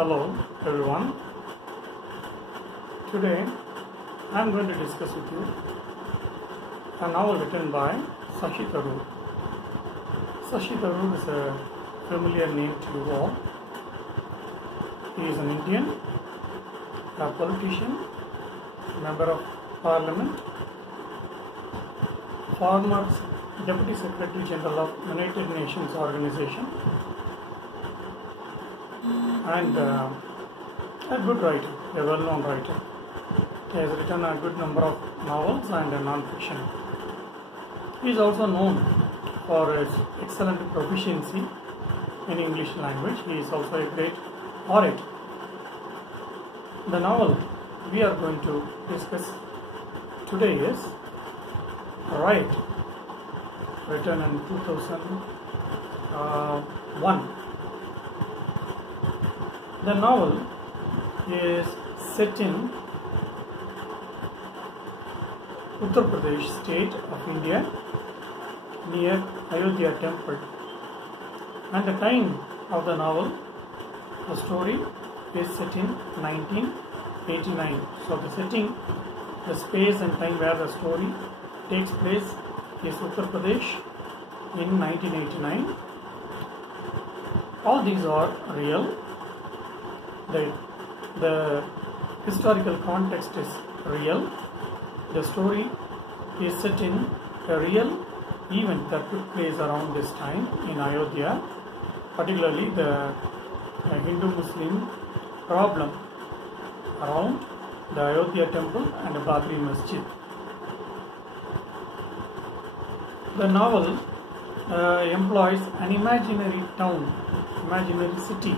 Hello everyone. Today I am going to discuss with you a novel written by Shashi Tharoor. Shashi Tharoor is a familiar name to you all. He is an Indian, a politician, member of Parliament, former Deputy Secretary General of United Nations Organization, and a good writer, a well-known writer. He has written a good number of novels and non-fiction. He is also known for his excellent proficiency in English language. He is also a great orator. The novel we are going to discuss today is Riot, written in 2001. The novel is set in Uttar Pradesh state of India near Ayodhya temple, and the time of the novel, the story is set in 1989. So the setting, the space and time where the story takes place is Uttar Pradesh in 1989. All these are real. The historical context is real. The story is set in a real event that took place around this time in Ayodhya, particularly the Hindu-Muslim problem around the Ayodhya temple and the Babri Masjid. The novel employs an imaginary town, imaginary city,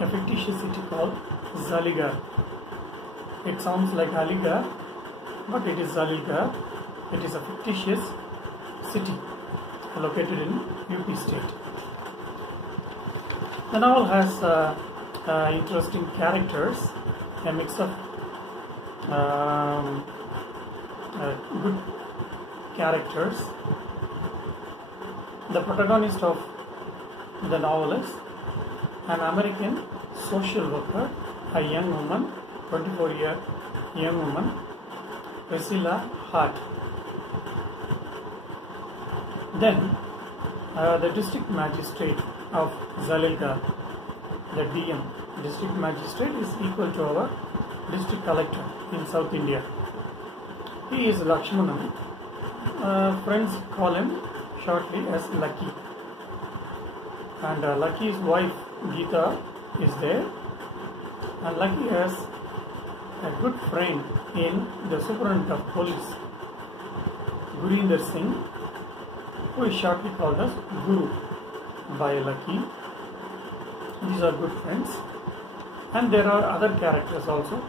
a fictitious city called Zaligarh. It sounds like Aligarh, but it is Zaligarh. It is a fictitious city located in UP state. The novel has interesting characters, a mix of good characters. The protagonist of the novel is an American social worker, a young woman, 24-year young woman, Priscilla Hart. Then the district magistrate of Zaligarh, the DM, district magistrate, is equal to our district collector in South India. He is Lakshmanan. Friends call him shortly as Lucky. And Lucky's wife Geeta is there, and Lucky has a good friend in the superintendent of police, Gurinder Singh, who is shortly called as Guru by Lucky. These are good friends, and there are other characters also.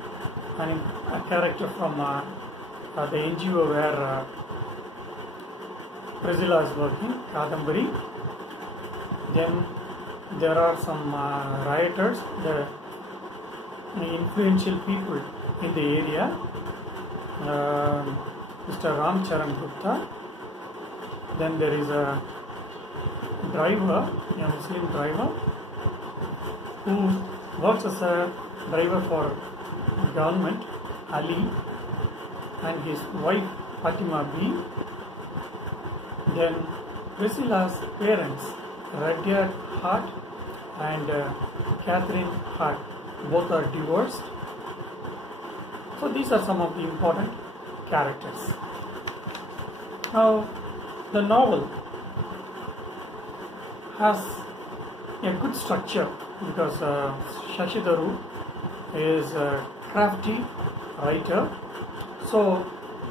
And a character from the NGO where Priscilla is working, Kadambari. Then there are some rioters, the influential people in the area, Mr. Ram Charan Gupta. Then there is a driver, a Muslim driver, who works as a driver for government, Ali, and his wife Fatima B. Then Priscilla's parents, Rudyard Hart and Catherine Hart, both are divorced. So these are some of the important characters. Now, the novel has a good structure because Shashi Tharoor is a crafty writer. So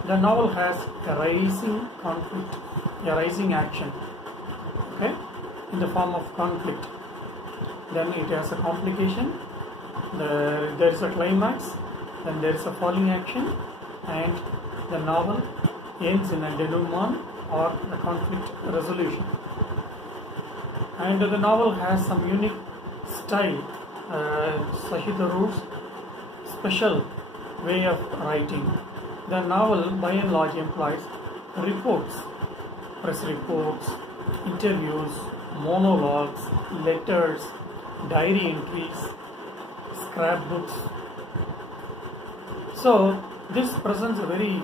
the novel has a rising conflict, a rising action, okay, in the form of conflict. Then it has a complication, there is a climax, then there is a falling action, and the novel ends in a denouement or the conflict resolution. And the novel has some unique style, Shashi Tharoor's special way of writing. The novel by and large employs reports, press reports, interviews, monologues, letters, diary entries, scrapbooks. So this presents a very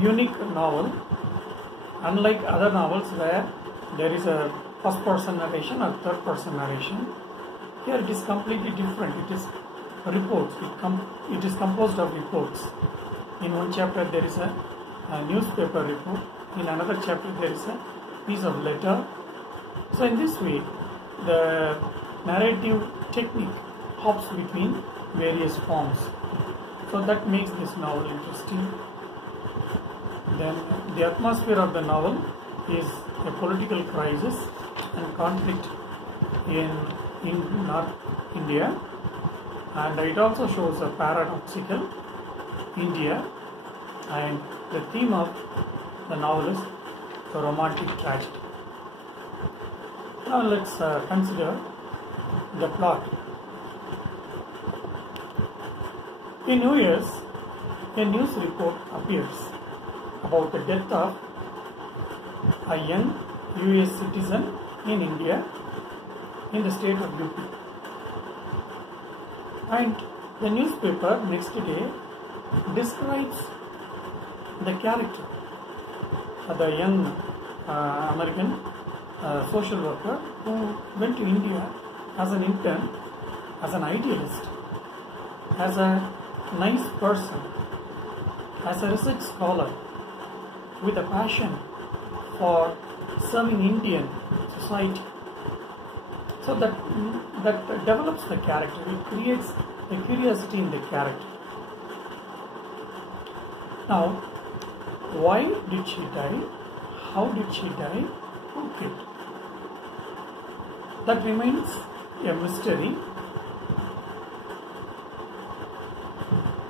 unique novel, unlike other novels where there is a first person narration or third person narration. Here it is completely different. It is reports. It is composed of reports. In one chapter there is a newspaper report. In another chapter there is a piece of letter. So in this way, the narrative technique hops between various forms. So that makes this novel interesting. Then the atmosphere of the novel is a political crisis and conflict in North India, and it also shows a paradoxical India, and the theme of the novel is the romantic tragedy. Now let's consider the plot. In US, a news report appears about the death of a young US citizen in India in the state of UP. And the newspaper next day describes the character of the young American social worker who went to India as an intern, as an idealist, as a nice person, as a research scholar with a passion for serving Indian society. So that develops the character. It creates a curiosity in the character. Now, why did she die? How did she die? Who killed? That remains a mystery.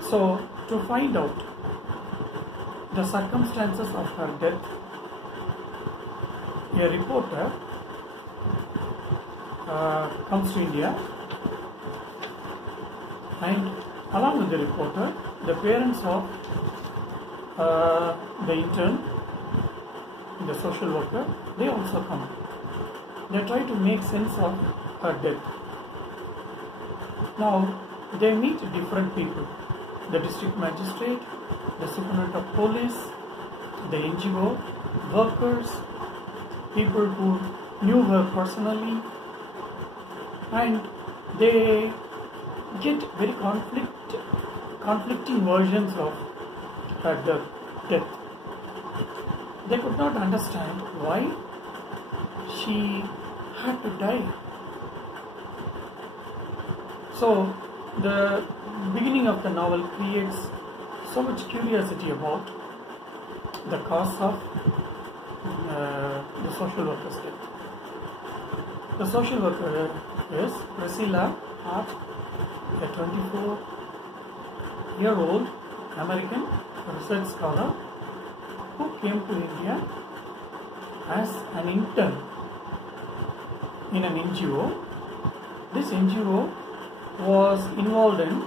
So, to find out the circumstances of her death, a reporter comes to India, and along with the reporter, the parents of the intern, the social worker, they also come. They try to make sense of her death. Now, they meet different people: the district magistrate, the superintendent of police, the NGO workers, people who knew her personally, and they get very conflicting versions of her death. They could not understand why she had to die. So the beginning of the novel creates so much curiosity about the cause of the social worker's death. The social worker is Priscilla Hart, a 24-year-old American research scholar who came to India as an intern in an NGO. This NGO was involved in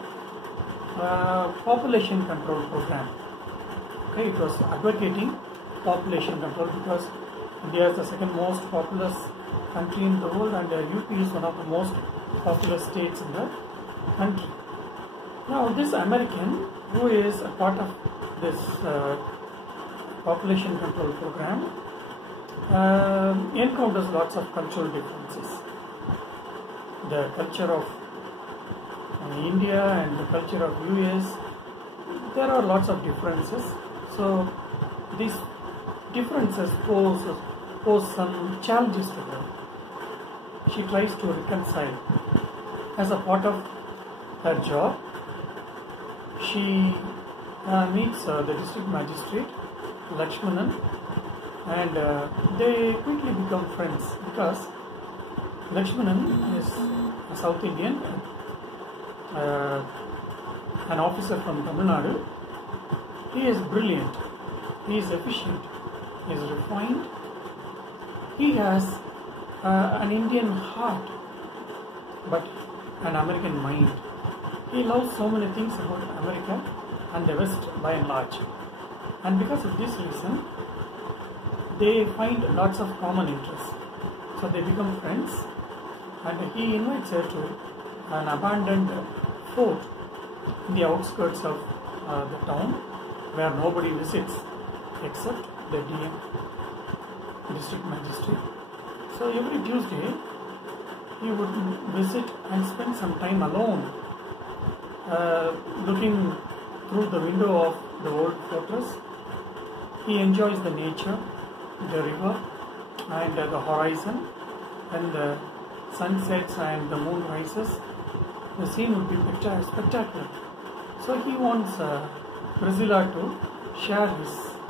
population control program. Okay, it was advocating population control because India is the second most populous country in the world, and UP is one of the most populous states in the country. Now, this American, who is a part of this population control program, encounters lots of cultural differences. The culture of India and the culture of US, there are lots of differences. So these differences pose some challenges to her. She tries to reconcile. As a part of her job, she meets the district magistrate, Lakshmanan, and they quickly become friends because Lakshmanan is a South Indian, an officer from Tamil Nadu. He is brilliant, he is efficient, he is refined, he has an Indian heart but an American mind. He loves so many things about America and the West by and large, and because of this reason they find lots of common interests. So they become friends, and he invites her to an abandoned fort in the outskirts of the town where nobody visits except the DM, district magistrate. So every Tuesday he would visit and spend some time alone, looking through the window of the old fortress. He enjoys the nature, the river and the horizon. When the sun sets and the moon rises, the scene would be spectacular. So he wants Priscilla to share his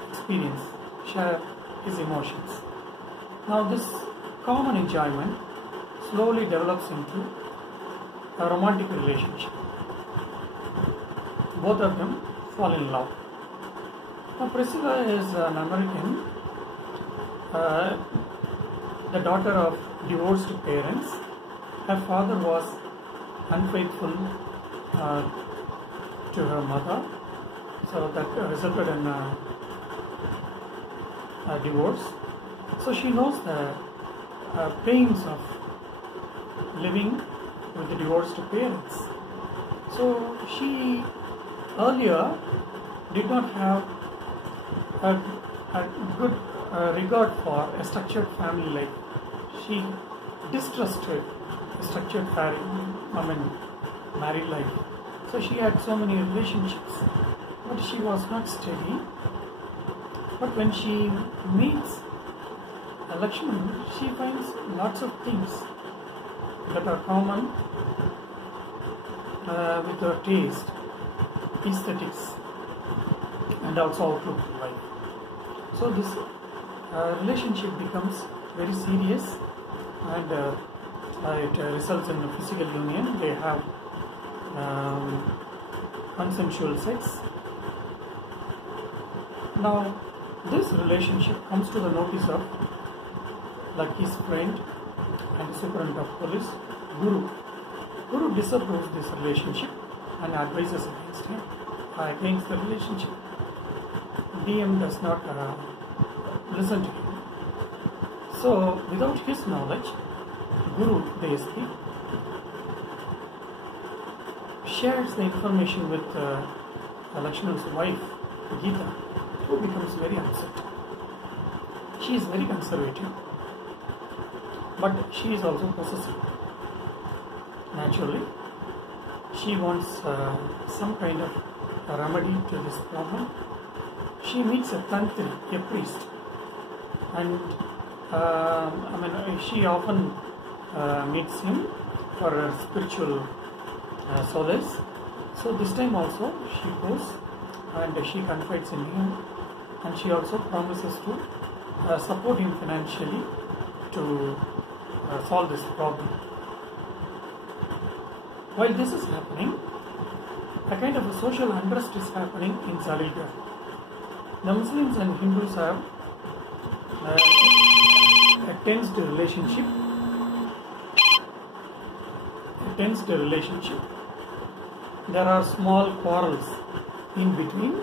experience, share his emotions. Now this common enjoyment slowly develops into a romantic relationship. Both of them fall in love. Now Priscilla is an American, the daughter of divorced parents. Her father was unfaithful to her mother, so that resulted in a divorce. So she knows the pains of living with the divorced parents. So she earlier did not have a good regard for a structured family life. She distrusted a structured married life. So she had so many relationships, but she was not steady. But when she meets Lakshman, she finds lots of things that are common with her taste, aesthetics, and also outlook to life. So this relationship becomes very serious, and it results in a physical union. They have consensual sex. Now this relationship comes to the notice of Lucky's friend and superintendent of police, Guru. Guru disapproves this relationship and advises against the relationship. DM does not listen to him. So without his knowledge, Guru, the SP, shares the information with Lakshman's wife, Geeta, who becomes very upset. She is very conservative, but she is also possessive. Naturally, she wants some kind of a remedy to this problem. She meets a tantri, a priest, and she often meets him for her spiritual solace. So this time also she goes and she confides in him, and she also promises to support him financially to solve this problem. While this is happening, a kind of a social unrest is happening in Zalilgarh. The Muslims and Hindus have a tensed relationship. There are small quarrels in between,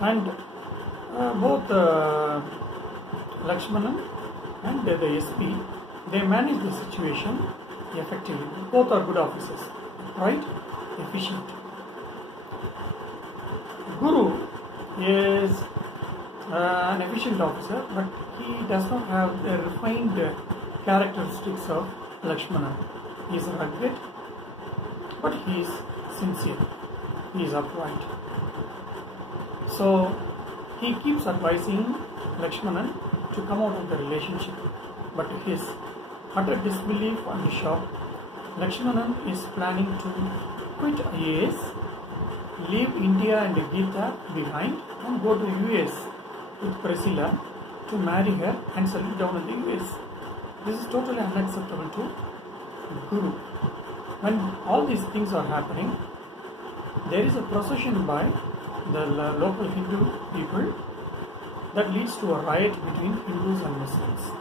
and both Lakshmanan and the SP, they manage the situation effectively. Both are good officers, right? Efficient. Guru is an efficient officer, but he does not have the refined characteristics of Lakshmana. He is rugged, but he is sincere. He is upright. So he keeps advising Lakshmanan to come out of the relationship, but to his utter disbelief and shock, Lakshmanan is planning to quit IAS, leave India and Geeta behind, and go to US with Priscilla to marry her and settle down in the US. This is totally unacceptable to Guru. When all these things are happening, there is a procession by the local Hindu people that leads to a riot between Hindus and Muslims.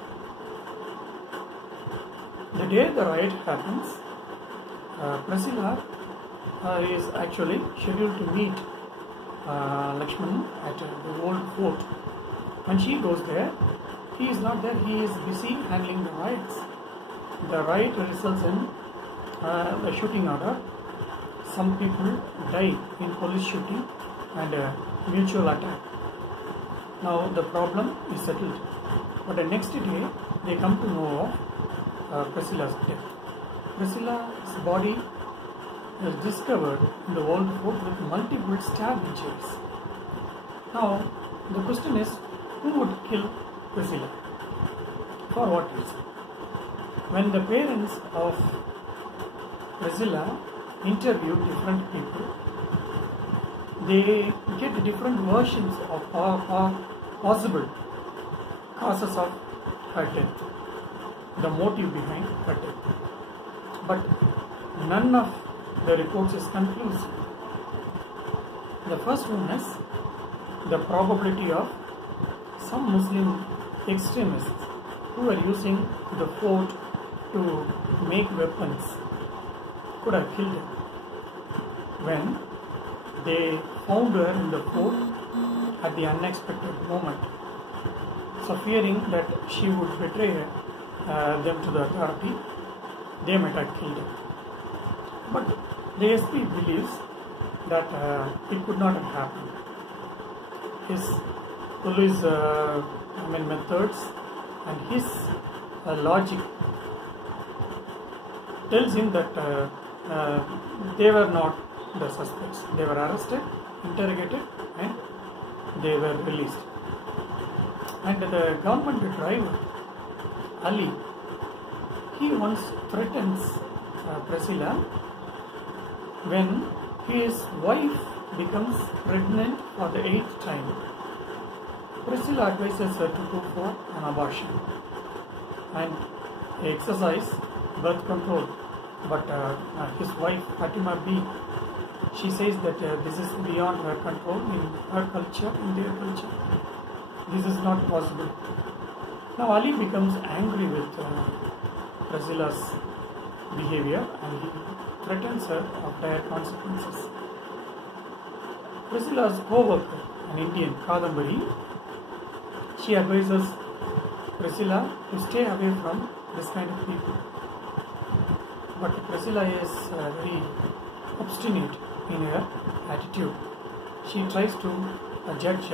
The day the riot happens, Priscilla is actually scheduled to meet Lakshman at the old fort. When she goes there, he is not there, he is busy handling the riots. The riot results in a shooting order. Some people die in police shooting and mutual attack. Now the problem is settled. But the next day they come to know of Priscilla's death. Priscilla's body was discovered in the old fort with multiple stab injuries. Now the question is, who would kill Priscilla? For what reason? When the parents of Priscilla interview different people, they get different versions of possible causes of her death, the motive behind her death. But none of the reports is conclusive. The first one is the probability of some Muslim extremists who are using the fort to make weapons could have killed her. When they found her in the fort at the unexpected moment, so fearing that she would betray them to the authority, they might have killed her. But the SP believes that it could not have happened. His police methods and his logic tells him that they were not the suspects. They were arrested, interrogated, and they were released. And the government driver, Ali, he once threatens Priscilla when his wife becomes pregnant for the 8th time. Priscilla advises her to go for an abortion and exercise birth control. But his wife, Fatima B, she says that this is beyond her control in her culture, in their culture. This is not possible. Now Ali becomes angry with Priscilla's behavior and he threatens her of dire consequences. Priscilla's co-worker, an Indian, Kadambari, she advises Priscilla to stay away from this kind of people. But Priscilla is very obstinate in her attitude. She tries to judge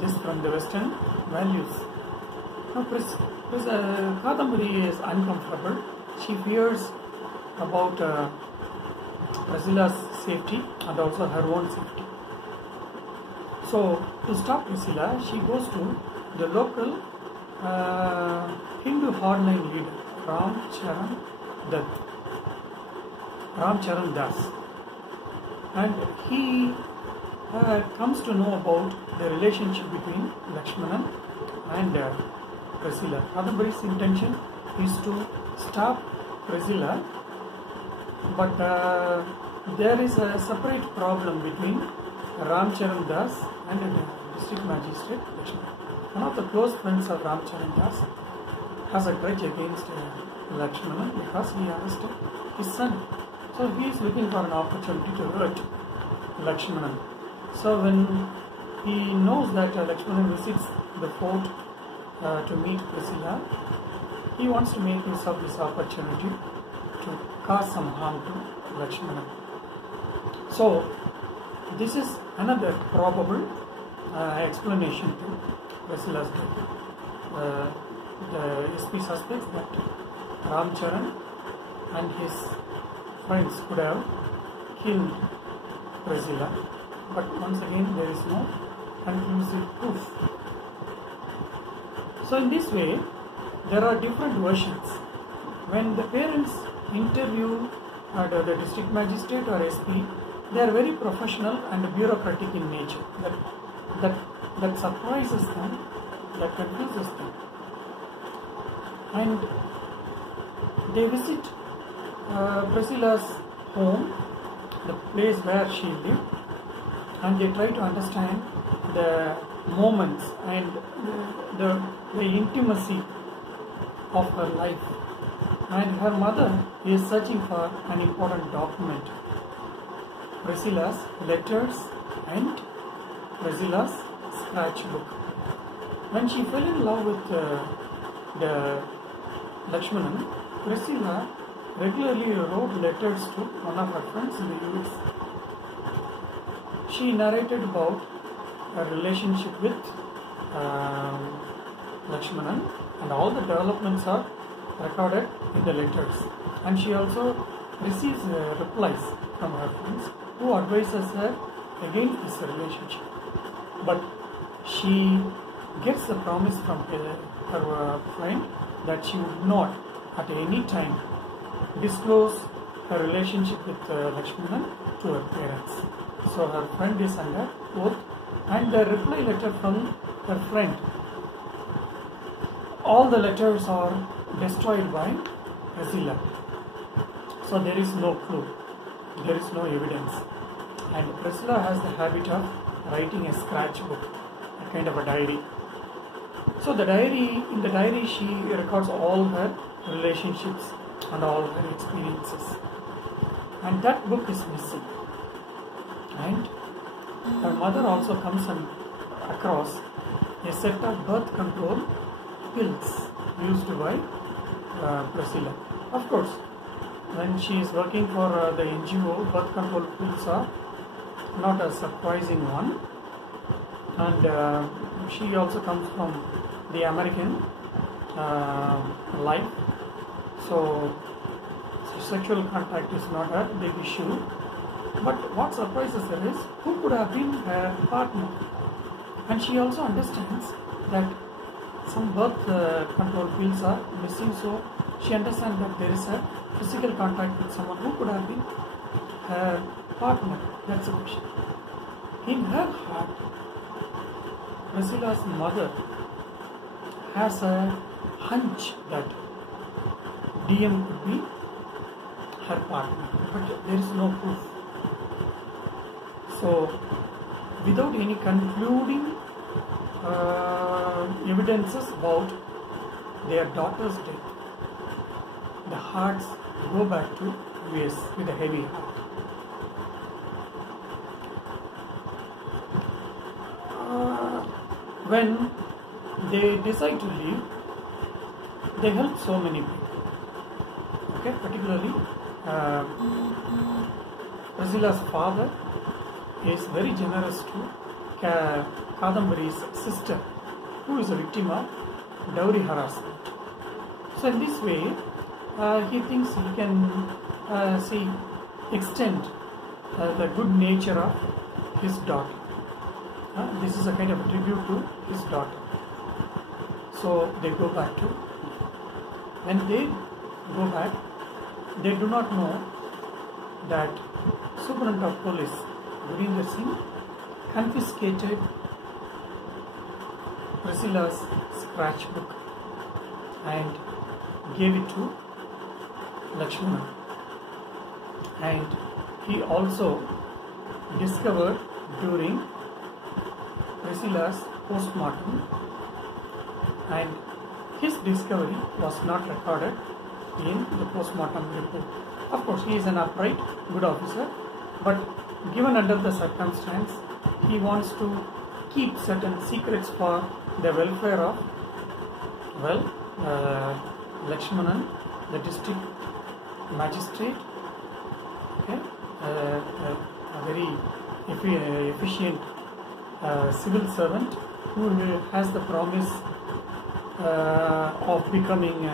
this from the Western values. Now Kadambari is uncomfortable. She fears about Priscilla's safety and also her own safety. So to stop Priscilla, she goes to the local Hindu hardline leader, Ram Charan Das, and he comes to know about the relationship between Lakshmanan and Priscilla. Kadambari's intention is to stop Priscilla, but there is a separate problem between Ram Charan Das and the district magistrate Lakshmanan. One of the close friends of Ram Charan Das has a grudge against Lakshmanan because he arrested his son. So he is looking for an opportunity to hurt Lakshmanan. So when he knows that Lakshmanan visits the fort to meet Priscilla, he wants to make use of this opportunity to cause some harm to Lakshmanan. So this is another probable explanation to Priscilla's death. The SP suspects that Ram Charan and his friends could have killed Priscilla, but once again there is no conclusive proof. So in this way, there are different versions. When the parents interview the district magistrate or SP, they are very professional and bureaucratic in nature. That surprises them, that confuses them. And they visit Priscilla's home, the place where she lived, and they try to understand the moments and the intimacy of her life. And her mother is searching for an important document, Priscilla's letters and Priscilla's scratchbook. When she fell in love with the Lakshmanan, Priscilla regularly wrote letters to one of her friends in the US. She narrated about her relationship with Lakshmanan, and all the developments are recorded in the letters. And she also receives replies from her friends who advises her against this relationship. But she gets the promise from her friend that she would not at any time disclose her relationship with Lakshmanan to her parents. So her friend is under oath, and the reply letter from her friend, all the letters are destroyed by Priscilla. So there is no clue, there is no evidence. And Priscilla has the habit of writing a scratchbook, a kind of a diary. So in the diary she records all her relationships and all her experiences. And that book is missing. And her mother also comes across a set of birth control pills used by Priscilla. Of course, when she is working for the NGO, birth control pills are not a surprising one. And she also comes from the American life. So sexual contact is not a big issue. But what surprises her is who could have been her partner. And she also understands that some birth control pills are missing, so she understands that there is a physical contact with someone who could have been her partner. That's the question. In her heart, Priscilla's mother has a hunch that DM could be her partner, but there is no proof. So, without any concluding evidences about their daughter's death, the hearts go back to US with a heavy heart. When they decide to leave, they help so many people. Okay, particularly Priscilla's father is very generous to Kadambari's sister, who is a victim of dowry harassment. So in this way, he thinks he can extend the good nature of his daughter. This is a kind of a tribute to his daughter. So they go back to. When they go back, they do not know that Superintendent of Police Gurinder Singh confiscated Priscilla's scratchbook and gave it to Lakshmana. And he also discovered during Priscilla's postmortem, and his discovery was not recorded in the postmortem report. Of course, he is an upright, good officer, but given under the circumstance, he wants to keep certain secrets for the welfare of, Lakshmanan, the district magistrate, okay, a very efficient civil servant who has the promise of becoming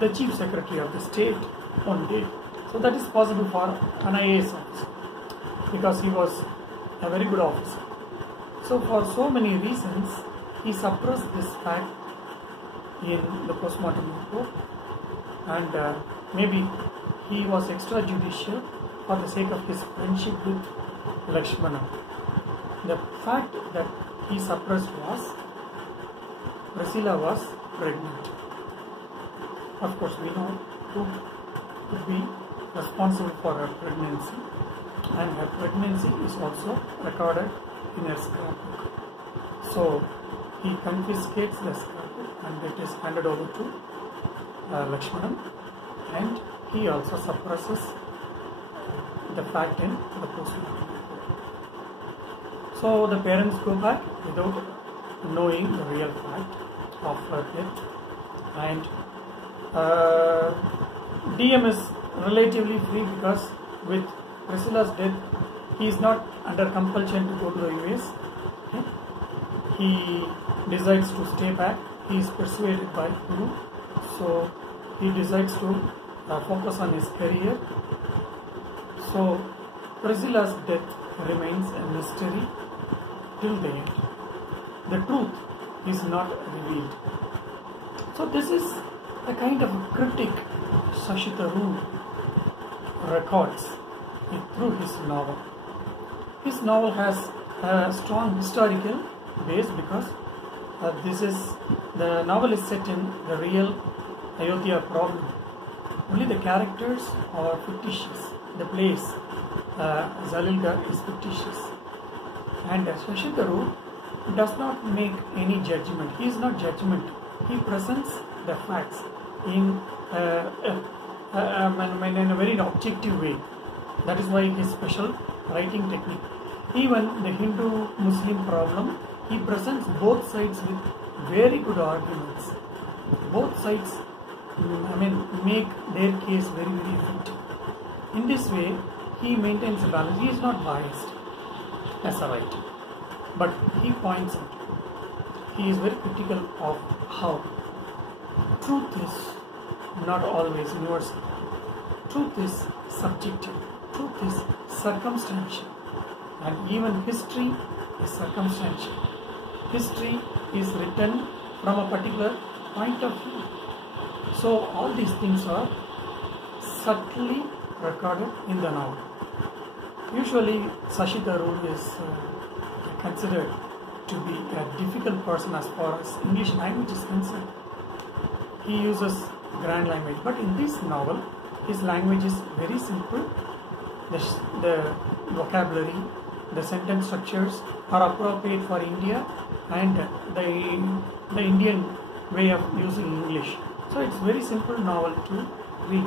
the chief secretary of the state one day. So that is possible for an IAS officer because he was a very good officer. So for so many reasons, he suppressed this fact in the postmortem report, and maybe he was extrajudicial for the sake of his friendship with Lakshmana. The fact that he suppressed was Priscilla was pregnant. Of course, we know who could be responsible for her pregnancy, and her pregnancy is also recorded in her scrapbook. So he confiscates the scrapbook and it is handed over to Lakshmanan, and he also suppresses the fact in the postmortem report. So the parents go back without knowing the real fact of her death. And DM is relatively free because with Priscilla's death, he is not under compulsion to go to the US. Okay? He decides to stay back. He is persuaded by Guru, so he decides to focus on his career. So Priscilla's death remains a mystery till the end. The truth is not revealed. So this is a kind of critic Shashi Tharoor records through his novel. His novel has a strong historical base because the novel is set in the real Ayodhya problem. Only the characters are fictitious. The place, Zalilgarh, is fictitious. And Shashi Tharoor does not make any judgment. He is not judgmental. He presents the facts in a very objective way. That is why his special writing technique. Even the Hindu-Muslim problem, he presents both sides with very good arguments. Both sides, make their case very, very effective. In this way, he maintains a balance. He is not biased as a writer, but he points out. He is very critical of how truth is not always universal. Truth is subjective. Truth is circumstantial. And even history is circumstantial. History is written from a particular point of view. So all these things are subtly recorded in the novel. Usually Shashi Tharoor is considered to be a difficult person as far as English language is concerned. He uses grand language, but in this novel his language is very simple. The vocabulary, the sentence structures are appropriate for India and the Indian way of using English. So it's very simple novel to read.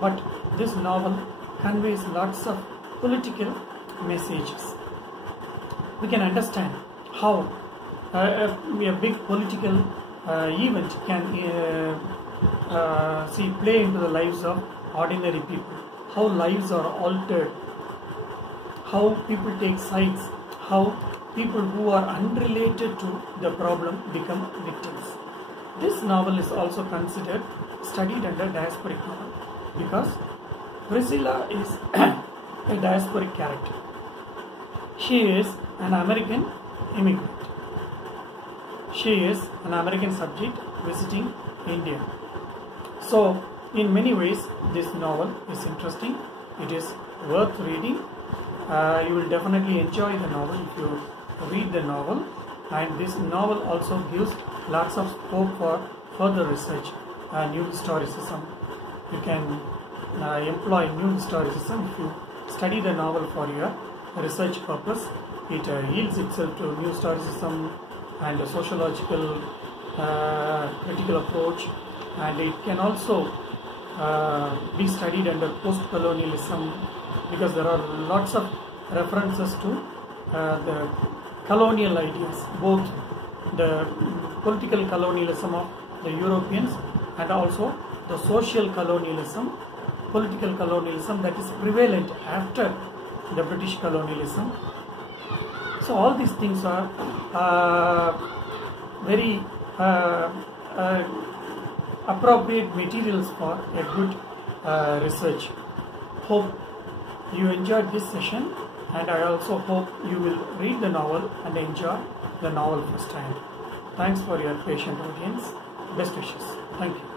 But this novel conveys lots of political messages. We can understand how a big political event can play into the lives of ordinary people. How lives are altered, how people take sides, how people who are unrelated to the problem become victims. This novel is also considered studied under diasporic novel because Priscilla is a diasporic character. She is an American immigrant. She is an American subject visiting India. So in many ways this novel is interesting. It is worth reading. You will definitely enjoy the novel if you read the novel, and this novel also gives lots of scope for further research. New historicism, you can employ new historicism if you study the novel for your research purpose. It yields itself to new historicism and a sociological critical approach, and it can also be studied under post-colonialism because there are lots of references to the colonial ideas, both the political colonialism of the Europeans and also the social colonialism, political colonialism that is prevalent after the British colonialism. So all these things are very appropriate materials for a good research. Hope you enjoyed this session, and I also hope you will read the novel and enjoy the novel first time. Thanks for your patient audience. Best wishes. Thank you.